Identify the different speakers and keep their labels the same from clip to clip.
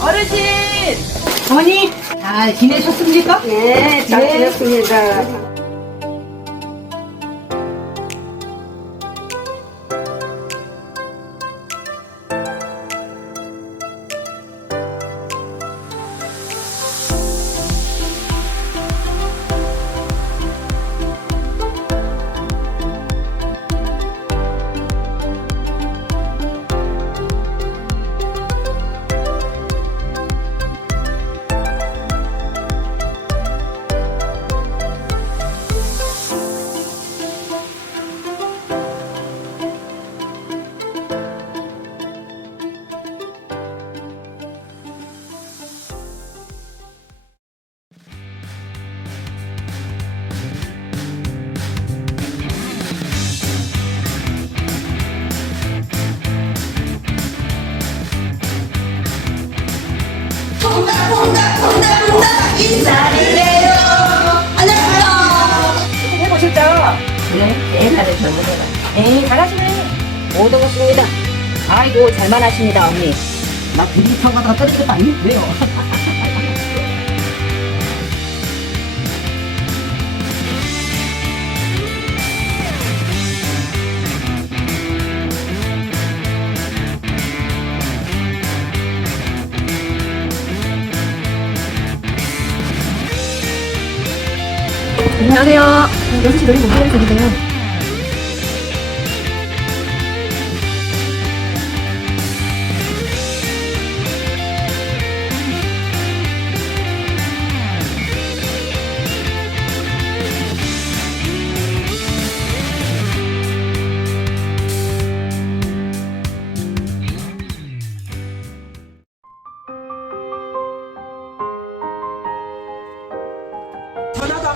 Speaker 1: 어르신! 어머니, 잘 지내셨습니까?
Speaker 2: 네, 잘 지냈습니다.
Speaker 1: 해보셨죠?
Speaker 2: 네, 네, 잘했습니다.
Speaker 1: 에이, 잘하시네. 못 오셨습니다. 아이고, 잘만 하십니다, 언니.
Speaker 2: 나 드리터 가다가 떨어질 거 아니에요? 왜요?
Speaker 1: 안녕하세요. 6시 놀이 못하는 소리세요.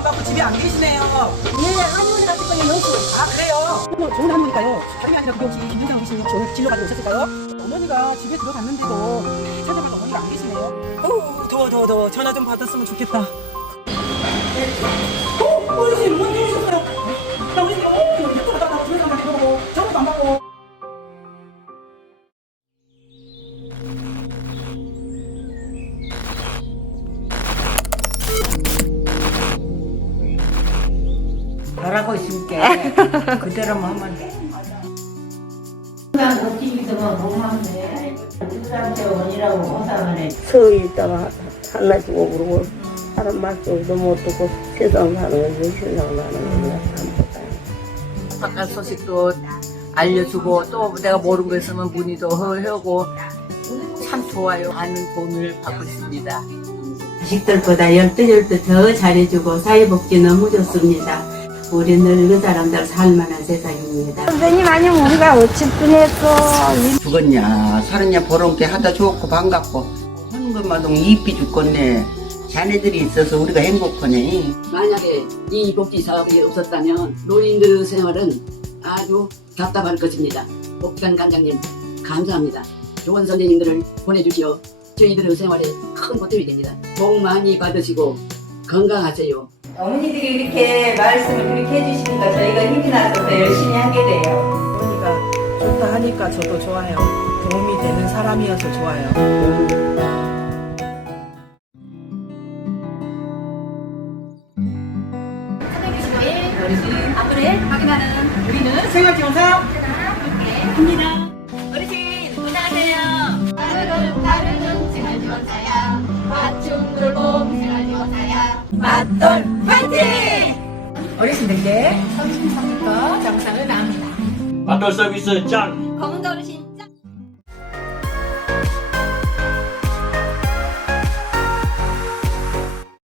Speaker 3: 안 받고 집에 안 계시네요.
Speaker 1: 네, 할머니 같은 거는 영수.
Speaker 3: 아 그래요?
Speaker 1: 어머, 좋은 할머니까요. 다름이 아니라 그게 혹시 김준상 어르신이 저 진료 가지고 오셨을까요?
Speaker 3: 어머니가 집에 들어갔는데도 찾아봐도 어머니가 안 계시네요. 어우 더워 더워 더워 전화 좀 받았으면 좋겠다. 어? 어르신 뭔일 있었어요? 나 어르신 어?
Speaker 2: 잘하고 있을게. 그대로만 하면 돼. 난 어찌미서가 너무한데. 누구한테 원이라고 못하면
Speaker 4: 서 있다가 한나주고 그러고 사람 말씀도 못 듣고 세상 사는 건 세상 사는 거야.
Speaker 5: 바깥 소식도 알려주고 또 내가 모르는 거 있으면 문의도 하고 참 좋아요. 많은 도움을 받고 있습니다.
Speaker 6: 자식들보다 열두 열두 더 잘해주고 사회복지 너무 좋습니다. 우리 늙은 사람들 살만한 세상입니다.
Speaker 4: 선생님 아니면 우리가 어찌 뻔했어
Speaker 7: 죽었냐 살았냐 보러 게 하다 좋고 반갑고 하는 것마다 이삐 죽겠네 자네들이 있어서 우리가 행복하네
Speaker 8: 만약에 이 복지 사업이 없었다면 노인들 생활은 아주 답답할 것입니다. 복지관 관장님 감사합니다. 좋은 선생님들을 보내주시어 저희들의 생활에 큰 보탬이 됩니다. 복 많이 받으시고 건강하세요.
Speaker 6: 어머니들이 이렇게 말씀을 그렇게 해주시니까 저희가 힘이 나서 더 열심히 하게 돼요.
Speaker 3: 어머니가 좋다 하니까 저도 좋아요. 도움이 되는 사람이어서 좋아요.
Speaker 1: 앞으로 확인하는 우리는
Speaker 3: 생활지원사
Speaker 1: 어르신, 안녕하세요. 하루는 다르는 생활지원사야. 맞춤 돌봄 생활지원사야. 맞돌 파이팅! 어르신들께 33부터 정상을 나옵니다.
Speaker 9: 맛돌 서비스 짱!
Speaker 1: 검은도